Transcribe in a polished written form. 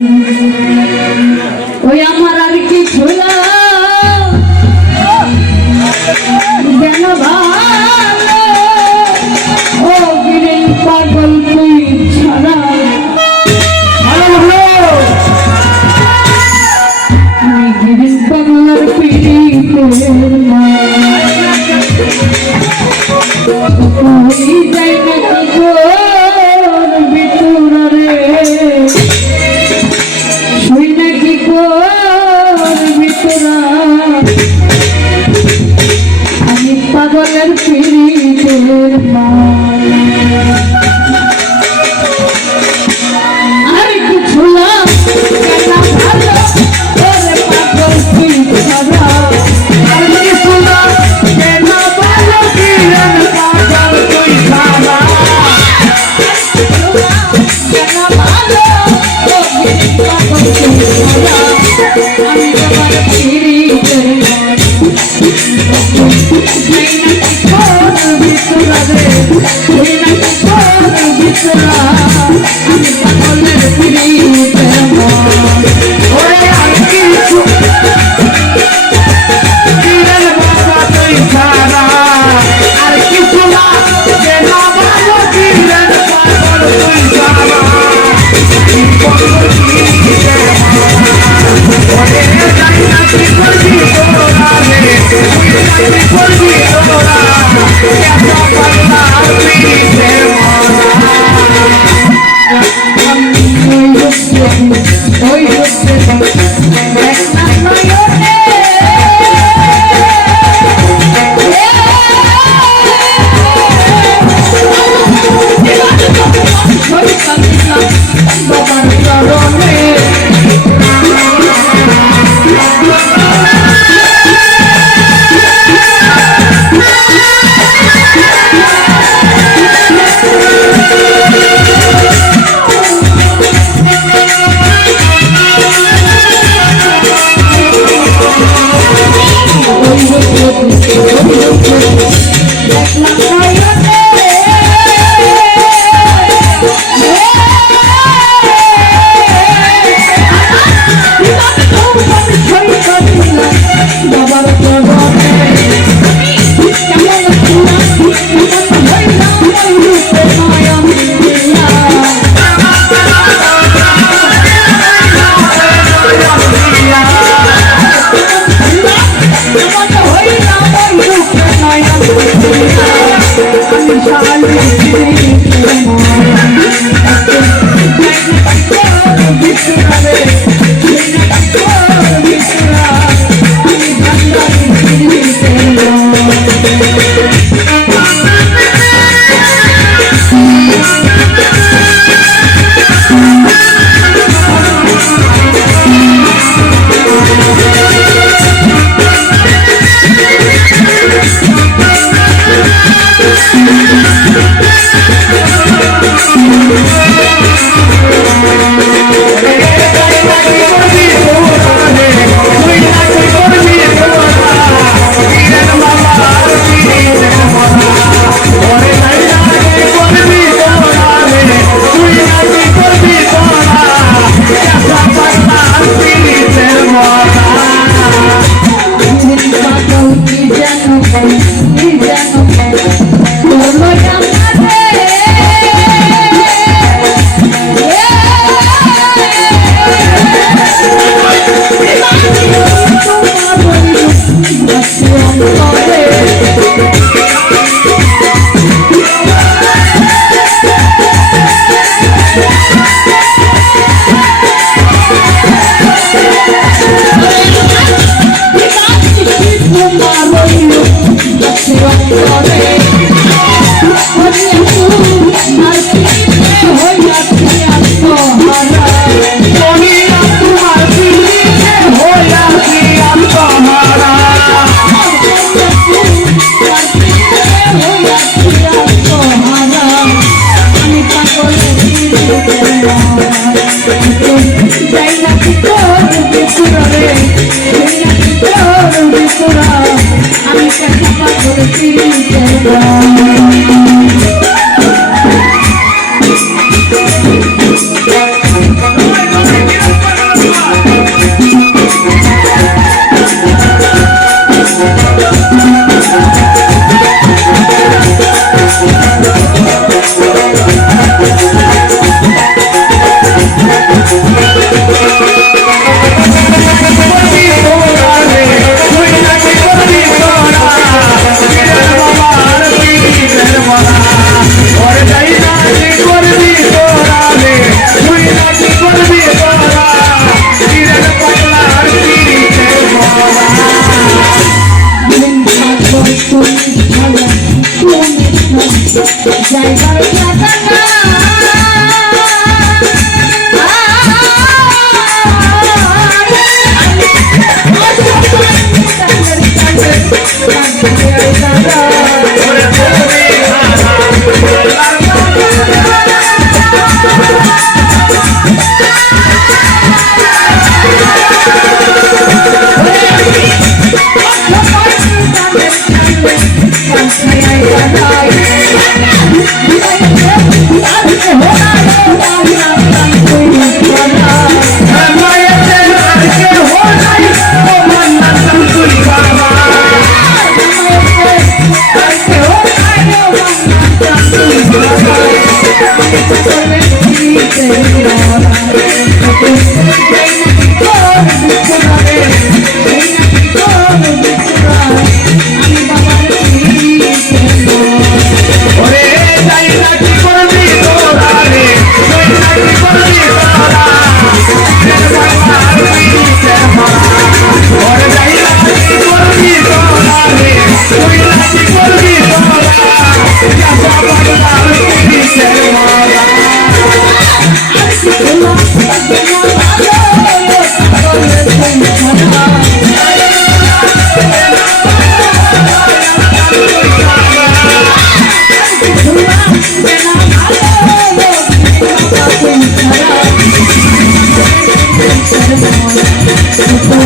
ওই আমার আর কিছু না যেন ভালো ও গিরিন পাগল তুই ছাড়া আমি গিরিন পাগলার পিড়িতে যাই নাকি তোর ভিতর রে শুই নাকি তোর ভিতর আমি পাগলের পিড়িতের আর কিছু না ভালো ওরে পাগল তুই ছাড়া আর কিছু না ভালো কিরণ পাগল তুই ছাড়া ভালো ও পাগল তুই ছাড়া আমি তোমার পিড়িতের আমি পাগলের পিড়িতের ওরে আর কিছু কিরণ বাবা তুই ছাড়া আর কিছু না ভালো কিরণ পাগল তুই ছাড়া আমি পাগলের পিড়িতের ওরে যাই না কি করবি তোরা রে তুই চাকরি করবি তোরা এত পাগলার পিড়িতের ওই হচ্ছে এক নয়নে বাবার চরণে I'm Come on.